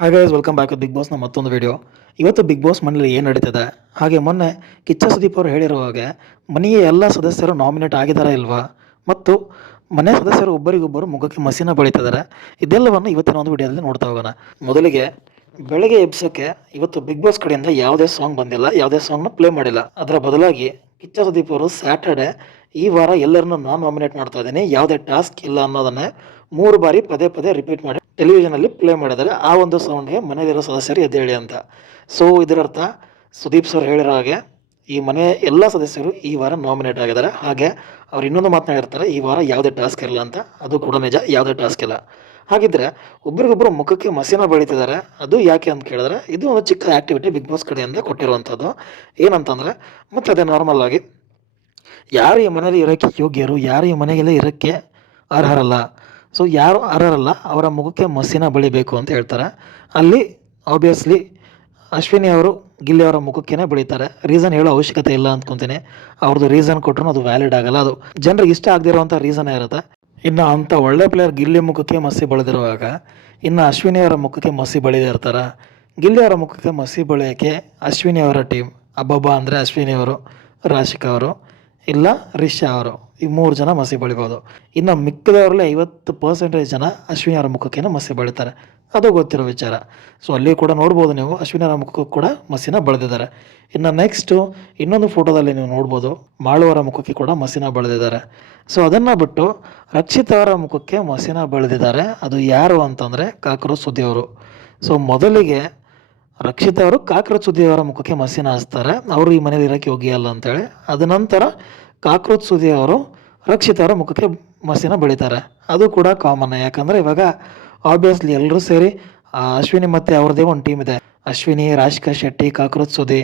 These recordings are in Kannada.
Hi guys welcome back to Bigg ಬಾಸ್ನ ಮತ್ತೊಂದು ವಿಡಿಯೋ. ಇವತ್ತು ಬಿಗ್ ಬಾಸ್ ಮನೇಲಿ ಏನು ನಡೀತಿದೆ, ಹಾಗೆ ಮೊನ್ನೆ ಕಿಚ್ಚ ಸುದೀಪ್ ಅವರು ಹೇಳಿರೋ ಹಾಗೆ ಮನೆಯ ಎಲ್ಲ ಸದಸ್ಯರು ನಾಮಿನೇಟ್ ಆಗಿದ್ದಾರಾ ಇಲ್ವಾ, ಮತ್ತು ಮನೆ ಸದಸ್ಯರು ಒಬ್ಬರಿಗೊಬ್ಬರು ಮುಖಕ್ಕೆ ಮಸಿನ ಬಳಿತಿದ್ದಾರೆ. ಇದೆಲ್ಲವನ್ನು ಇವತ್ತಿನ ಒಂದು ವಿಡಿಯೋದಲ್ಲಿ ನೋಡ್ತಾ ಹೋಗೋಣ. ಮೊದಲಿಗೆ ಬೆಳಗ್ಗೆ ಎಬ್ಸೋಕ್ಕೆ ಇವತ್ತು ಬಿಗ್ ಬಾಸ್ ಕಡೆಯಿಂದ ಯಾವುದೇ ಸಾಂಗ್ ಬಂದಿಲ್ಲ, ಯಾವುದೇ ಸಾಂಗ್ನ ಪ್ಲೇ ಮಾಡಿಲ್ಲ. ಅದರ ಬದಲಾಗಿ ಕಿಚ್ಚ ಸುದೀಪ್ ಅವರು ಸ್ಯಾಟರ್ಡೆ ಈ ವಾರ ಎಲ್ಲರನ್ನೂ ನಾನು ನಾಮಿನೇಟ್ ಮಾಡ್ತಾ ಇದ್ದೀನಿ, ಯಾವುದೇ ಟಾಸ್ಕ್ ಇಲ್ಲ ಅನ್ನೋದನ್ನೇ 3 ಬಾರಿ ಪದೇ ಪದೇ ರಿಪೀಟ್ ಮಾಡಿ ಟೆಲಿವಿಷನಲ್ಲಿ ಪ್ಲೇ ಮಾಡಿದ್ದಾರೆ. ಆ ಒಂದು ಸೌಂಡ್ಗೆ ಮನೆಯಲ್ಲಿರೋ ಸದಸ್ಯರು ಎದ್ದೇಳಿ ಅಂತ. ಸೊ ಇದರರ್ಥ ಸುದೀಪ್ ಸರ್ ಹೇಳಿರೋ ಹಾಗೆ ಈ ಮನೆಯ ಎಲ್ಲ ಸದಸ್ಯರು ಈ ವಾರ ನಾಮಿನೇಟ್ ಆಗಿದ್ದಾರೆ. ಹಾಗೆ ಅವ್ರು ಇನ್ನೊಂದು ಮಾತನಾಡಿರ್ತಾರೆ, ಈ ವಾರ ಯಾವುದೇ ಟಾಸ್ಕ್ ಇರಲ್ಲ ಅಂತ. ಅದು ಕೂಡ ನಿಜ, ಯಾವುದೇ ಟಾಸ್ಕ್ ಇಲ್ಲ. ಹಾಗಿದ್ರೆ ಒಬ್ರಿಗೊಬ್ಬರು ಮುಖಕ್ಕೆ ಮಸಿನ ಬೆಳೀತಿದ್ದಾರೆ, ಅದು ಯಾಕೆ ಅಂತ ಕೇಳಿದ್ರೆ ಇದು ಒಂದು ಚಿಕ್ಕ ಆ್ಯಕ್ಟಿವಿಟಿ ಬಿಗ್ ಬಾಸ್ ಕಡೆಯಿಂದ ಕೊಟ್ಟಿರುವಂಥದ್ದು. ಏನಂತಂದರೆ ಮತ್ತೆ ಅದೇ ನಾರ್ಮಲ್ ಆಗಿ ಯಾರು ಈ ಮನೇಲಿ ಇರೋಕ್ಕೆ ಯೋಗ್ಯರು, ಯಾರು ಈ ಮನೆಗೆಲ್ಲ ಇರೋಕ್ಕೆ ಅರ್ಹರಲ್ಲ, ಸೊ ಯಾರು ಅರ್ಹರಲ್ಲ ಅವರ ಮುಖಕ್ಕೆ ಮಸಿನ ಬಳಿಬೇಕು ಅಂತ ಹೇಳ್ತಾರೆ. ಅಲ್ಲಿ ಆಬ್ವಿಯಸ್ಲಿ ಅಶ್ವಿನಿ ಅವರು ಗಿಲ್ಲಿ ಅವರ ಮುಖಕ್ಕೇ ಬೆಳೀತಾರೆ. ರೀಸನ್ ಹೇಳೋ ಅವಶ್ಯಕತೆ ಇಲ್ಲ ಅಂದ್ಕೊತೀನಿ. ಅವ್ರದ್ದು ರೀಸನ್ ಕೊಟ್ಟರು ಅದು ವ್ಯಾಲಿಡ್ ಆಗಲ್ಲ, ಅದು ಜನರಿಗೆ ಇಷ್ಟ ಆಗದಿರುವಂಥ ರೀಸನ್ನೇ ಇರುತ್ತೆ. ಇನ್ನು ಅಂಥ ಒಳ್ಳೆ ಪ್ಲೇಯರ್ ಗಿಲ್ಲಿ ಮುಖಕ್ಕೆ ಮಸಿ ಬಳಿದಿರುವಾಗ ಇನ್ನು ಅಶ್ವಿನಿ ಅವರ ಮುಖಕ್ಕೆ ಮಸಿ ಬಳಿದೇ ಇರ್ತಾರೆ. ಗಿಲ್ಲಿ ಅವರ ಮುಖಕ್ಕೆ ಮಸಿ ಬಳಿಯೋಕ್ಕೆ ಅಶ್ವಿನಿ ಅವರ ಟೀಮ್, ಅಬ್ಬಬ್ಬ ಅಂದರೆ ಅಶ್ವಿನಿ ಅವರು, ರಾಶಿಕಾ ಅವರು, ಇಲ್ಲ ರಿಷಾ ಅವರು, ಈ 3 ಜನ ಮಸಿ ಬಳಿಬೋದು. ಇನ್ನು ಮಿಕ್ಕಿದವರಲ್ಲಿ 50% ಜನ ಅಶ್ವಿನಿ ಅವರ ಮುಖಕ್ಕೇನೆ ಮಸಿ ಬಳಿತಾರೆ, ಅದು ಗೊತ್ತಿರೋ ವಿಚಾರ. ಸೊ ಅಲ್ಲಿ ಕೂಡ ನೋಡ್ಬೋದು ನೀವು, ಅಶ್ವಿನಿ ಅವರ ಮುಖಕ್ಕೂ ಕೂಡ ಮಸಿನ ಬಳಿದಿದ್ದಾರೆ. ಇನ್ನು ನೆಕ್ಸ್ಟು ಇನ್ನೊಂದು ಫೋಟೋದಲ್ಲಿ ನೀವು ನೋಡ್ಬೋದು, ಮಾಳುವರ ಮುಖಕ್ಕೆ ಕೂಡ ಮಸಿನ ಬಳಿದಿದ್ದಾರೆ. ಸೊ ಅದನ್ನು ಬಿಟ್ಟು ರಕ್ಷಿತ್ ಅವರ ಮುಖಕ್ಕೆ ಮಸಿನ ಬಳಿದಿದ್ದಾರೆ. ಅದು ಯಾರು ಅಂತಂದರೆ ಕಾಕ್ರೋಚ್ ಸುದ್ದಿ ಅವರು. ಸೊ ಮೊದಲಿಗೆ ರಕ್ಷಿತ್ ಅವರು ಕಾಕ್ರೋಚ್ ಸುದ್ದಿ ಅವರ ಮುಖಕ್ಕೆ ಮಸಿನ ಹಚ್ತಾರೆ, ಅವರು ಈ ಮನೇಲಿ ಇರೋಕ್ಕೆ ಯೋಗ್ಯ ಅಲ್ಲ ಅಂತೇಳಿ. ಅದ ನಂತರ ಕಾಕ್ರೋಚ್ ಸುದ್ದಿ ಅವರು ರಕ್ಷಿತ್ ಅವರ ಮುಖಕ್ಕೆ ಮಸಿನ ಬೆಳಿತಾರೆ. ಅದು ಕೂಡ ಕಾಮನ್, ಯಾಕಂದರೆ ಇವಾಗ ಆಬ್ವಿಯಸ್ಲಿ ಎಲ್ಲರೂ ಸೇರಿ ಅಶ್ವಿನಿ ಮತ್ತು ಅವ್ರದ್ದೇ ಒಂದು ಟೀಮ್ ಇದೆ. ಅಶ್ವಿನಿ, ರಾಶಿಕಾ ಶೆಟ್ಟಿ, ಕಾಕ್ರೋಚ್ ಸುದ್ದಿ,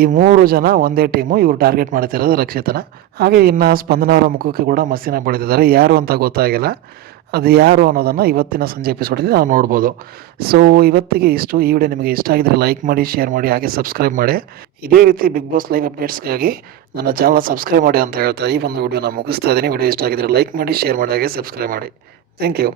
ಈ 3 ಜನ ಒಂದೇ ಟೀಮು. ಇವರು ಟಾರ್ಗೆಟ್ ಮಾಡ್ತಿರೋದು ರಕ್ಷಿತನ. ಹಾಗೆ ಇನ್ನು ಸ್ಪಂದನ ಅವರ ಮುಖಕ್ಕೆ ಕೂಡ ಮಸಿನ ಬೆಳೆದಿದ್ದಾರೆ. ಯಾರು ಅಂತ ಗೊತ್ತಾಗಿಲ್ಲ, ಅದು ಯಾರು ಅನ್ನೋದನ್ನು ಇವತ್ತಿನ ಸಂಜೆ ಎಪಿಸೋಡಲ್ಲಿ ನಾವು ನೋಡ್ಬೋದು. ಸೊ ಇವತ್ತಿಗೆ ಇಷ್ಟು. ಈ ವಿಡಿಯೋ ನಿಮಗೆ ಇಷ್ಟ ಆಗಿದ್ರೆ ಲೈಕ್ ಮಾಡಿ, ಶೇರ್ ಮಾಡಿ, ಹಾಗೆ ಸಬ್ಸ್ಕ್ರೈಬ್ ಮಾಡಿ. ಇದೇ ರೀತಿ ಬಿಗ್ ಬಾಸ್ ಲೈವ್ ಅಪ್ಡೇಟ್ಸ್ಗಾಗಿ ನನ್ನ ಚಾನಲ್ ಸಬ್ಸ್ಕ್ರೈಬ್ ಮಾಡಿ ಅಂತ ಹೇಳ್ತಾ ಈ ಒಂದು ವಿಡಿಯೋನ ಮುಗಿಸ್ತಾ ಇದ್ದೀನಿ. ವಿಡಿಯೋ ಇಷ್ಟ ಆಗಿದ್ರೆ ಲೈಕ್ ಮಾಡಿ, ಶೇರ್ ಮಾಡಿ, ಹಾಗೆ ಸಬ್ಸ್ಕ್ರೈಬ್ ಮಾಡಿ. Thank you.